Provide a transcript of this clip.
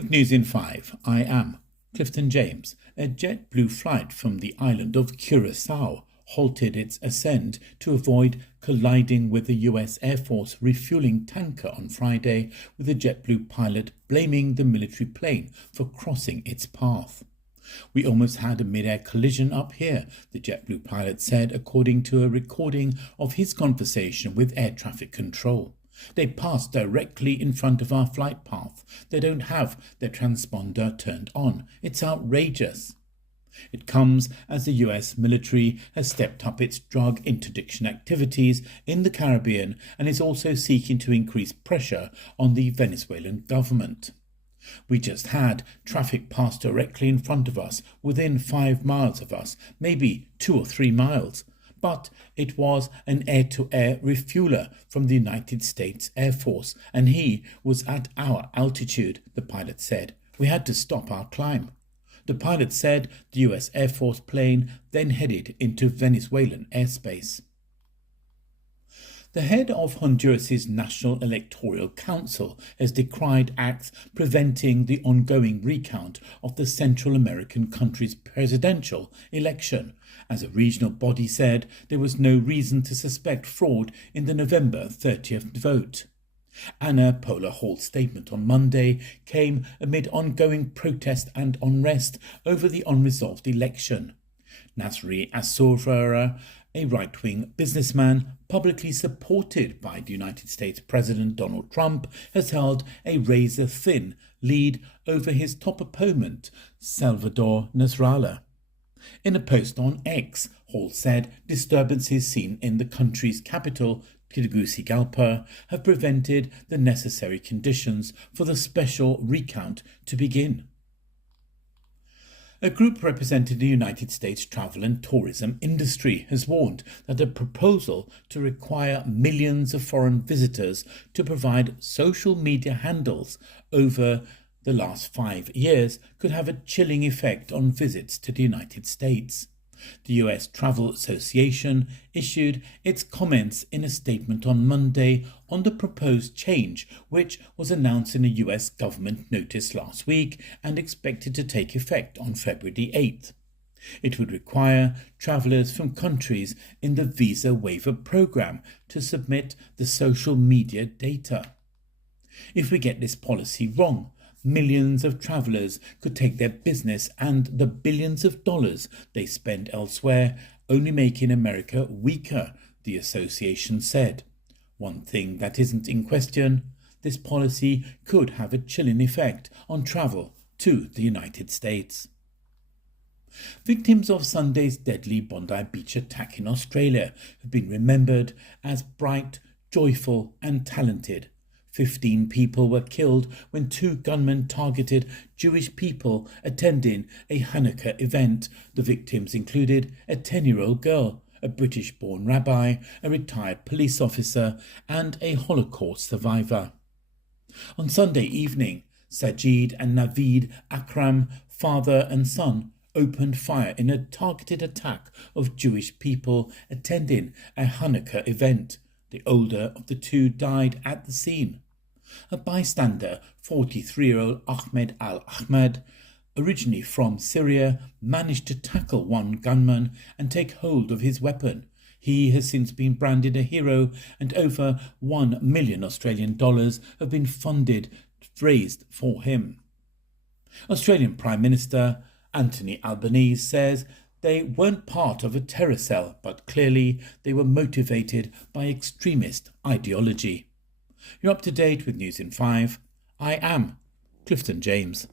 With News in 5, I am Clifton James. A JetBlue flight from the island of Curaçao halted its ascent to avoid colliding with the US Air Force refueling tanker on Friday, with a JetBlue pilot blaming the military plane for crossing its path. "We almost had a mid-air collision up here," the JetBlue pilot said, according to a recording of his conversation with air traffic control. "They passed directly in front of our flight path. They don't have their transponder turned on. It's outrageous." It comes as the US military has stepped up its drug interdiction activities in the Caribbean and is also seeking to increase pressure on the Venezuelan government. "We just had traffic pass directly in front of us, within 5 miles of us, maybe 2 or 3 miles. But it was an air-to-air refueler from the United States Air Force, and he was at our altitude," the pilot said. "We had to stop our climb." The pilot said the US Air Force plane then headed into Venezuelan airspace. The head of Honduras's National Electoral Council has decried acts preventing the ongoing recount of the Central American country's presidential election, as a regional body said there was no reason to suspect fraud in the November 30th vote. Ana Paula Hall's statement on Monday came amid ongoing protest and unrest over the unresolved election. Nasri Assoufara, a right-wing businessman publicly supported by the United States President Donald Trump, has held a razor-thin lead over his top opponent, Salvador Nasrallah. In a post on X, Hall said disturbances seen in the country's capital, Tegucigalpa, have prevented the necessary conditions for the special recount to begin. A group representing the United States travel and tourism industry has warned that a proposal to require millions of foreign visitors to provide social media handles over the last 5 years could have a chilling effect on visits to the United States. The US Travel Association issued its comments in a statement on Monday on the proposed change, which was announced in a US government notice last week and expected to take effect on February 8th. It would require travellers from countries in the visa waiver program to submit the social media data. "If we get this policy wrong, millions of travellers could take their business and the billions of dollars they spend elsewhere, only making America weaker," the association said. "One thing that isn't in question: this policy could have a chilling effect on travel to the United States." Victims of Sunday's deadly Bondi Beach attack in Australia have been remembered as bright, joyful and talented. 15 people were killed when 2 gunmen targeted Jewish people attending a Hanukkah event. The victims included a 10-year-old girl, a British-born rabbi, a retired police officer, and a Holocaust survivor. On Sunday evening, Sajid and Naveed Akram, father and son, opened fire in a targeted attack of Jewish people attending a Hanukkah event. The older of the 2 died at the scene. A bystander, 43-year-old Ahmed Al-Ahmad, originally from Syria, managed to tackle one gunman and take hold of his weapon. He has since been branded a hero, and over $1 million Australian dollars have been raised for him. Australian Prime Minister Anthony Albanese says they weren't part of a terror cell, but clearly they were motivated by extremist ideology. You're up to date with News in 5. I am Clifton James.